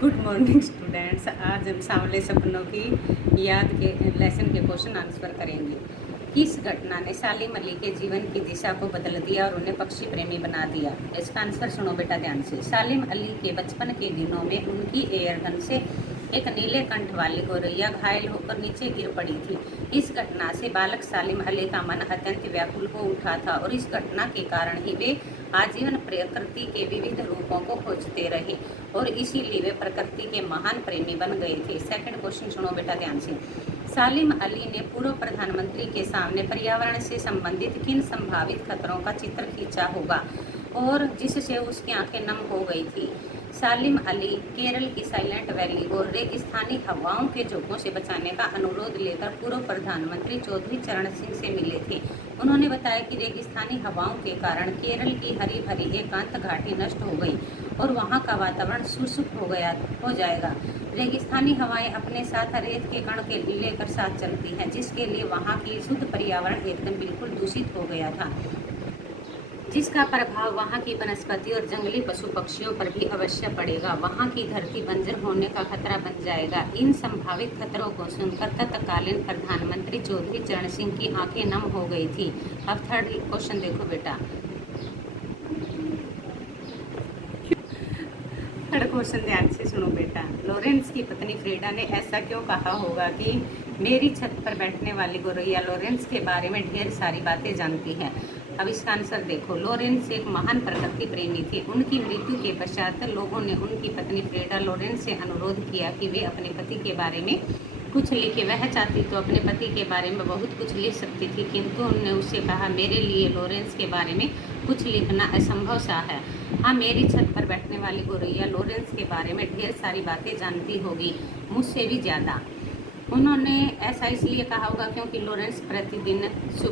Good morning students. आज हम सांवले सपनों की याद के लेसन के क्वेश्चन आंसर करेंगे। किस घटना ने सालिम अली के जीवन की दिशा को बदल दिया और उन्हें पक्षी प्रेमी बना दिया? इसका आंसर सुनो बेटा ध्यान से। सालिम अली के बचपन के दिनों में उनकी एयरगन से एक नीले कंठ वाली गोरैया घायल होकर नीचे गिर पड़ी थी। इस घटना से बालक सालिम अली का मन अत्यंत व्याकुल हो उठा था और इस घटना के कारण ही वे आजीवन प्रकृति के विविध रूपों को खोजते रहे और इसीलिए वे प्रकृति के महान प्रेमी बन गए थे। सेकंड क्वेश्चन सुनो बेटा ध्यान से। सालिम अली ने पूर्व प्रधानमंत्री के सामने पर्यावरण से संबंधित किन संभावित खतरों का चित्र खींचा होगा और जिससे उसकी आंखें नम हो गई थी? सालिम अली केरल की साइलेंट वैली और रेगिस्तानी हवाओं के झोंकों से बचाने का अनुरोध लेकर पूर्व प्रधानमंत्री चौधरी चरण सिंह से मिले थे। उन्होंने बताया कि रेगिस्तानी हवाओं के कारण केरल की हरी भरी एकांत घाटी नष्ट हो गई और वहां का वातावरण शुष्क हो जाएगा। रेगिस्तानी हवाएं अपने साथ रेत के कण के लेकर साथ चलती हैं, जिसके लिए वहां की शुद्ध पर्यावरण एकदम बिल्कुल दूषित हो गया था, जिसका प्रभाव वहां की वनस्पति और जंगली पशु पक्षियों पर भी अवश्य पड़ेगा। वहां की धरती बंजर होने का खतरा बन जाएगा। इन संभावित खतरों को सुनकर तत्कालीन प्रधानमंत्री चौधरी चरण सिंह की आंखें नम हो गई थी। अब थर्ड क्वेश्चन देखो बेटा। थर्ड क्वेश्चन ध्यान से सुनो बेटा। लॉरेंस की पत्नी फ्रीडा ने ऐसा क्यों कहा होगा कि मेरी छत पर बैठने वाली गोरैया लॉरेंस के बारे में ढेर सारी बातें जानती है? अब इसका आंसर देखो। लॉरेंस एक महान प्रकृति प्रेमी थे। उनकी मृत्यु के पश्चात लोगों ने उनकी पत्नी फ्रीडा लॉरेंस से अनुरोध किया कि वे अपने पति के बारे में कुछ लिखे। वह चाहती तो अपने पति के बारे में बहुत कुछ लिख सकती थी, किंतु उन्होंने उससे कहा, मेरे लिए लॉरेंस के बारे में कुछ लिखना असंभव सा है। हाँ, मेरी छत पर बैठने वाली गोरैया लॉरेंस के बारे में ढेर सारी बातें जानती होगी, मुझसे भी ज़्यादा। उन्होंने ऐसा इसलिए कहा होगा क्योंकि लॉरेंस प्रतिदिन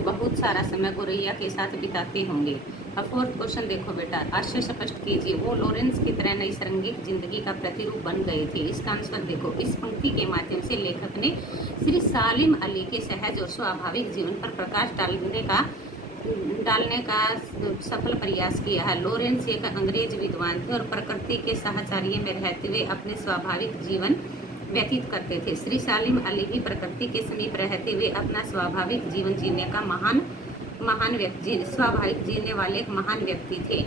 बहुत सारा समय गोरैया के साथ बिताते होंगे। अब फोर्थ क्वेश्चन देखो बेटा। आशय स्पष्ट कीजिए। वो लॉरेंस की तरह नैसर्गिक जिंदगी का प्रतिरूप बन गए थे। इसका आंसर देखो। इस पंक्ति के माध्यम से लेखक ने श्री सालिम अली के सहज और स्वाभाविक जीवन पर प्रकाश डालने का सफल प्रयास किया है। लॉरेंस एक अंग्रेज विद्वान थे और प्रकृति के साहचर्य में रहते हुए अपने स्वाभाविक जीवन व्यतीत करते थे। श्री सालिम अली भी प्रकृति के समीप रहते हुए अपना स्वाभाविक जीवन जीने का स्वाभाविक जीने वाले एक महान व्यक्ति थे।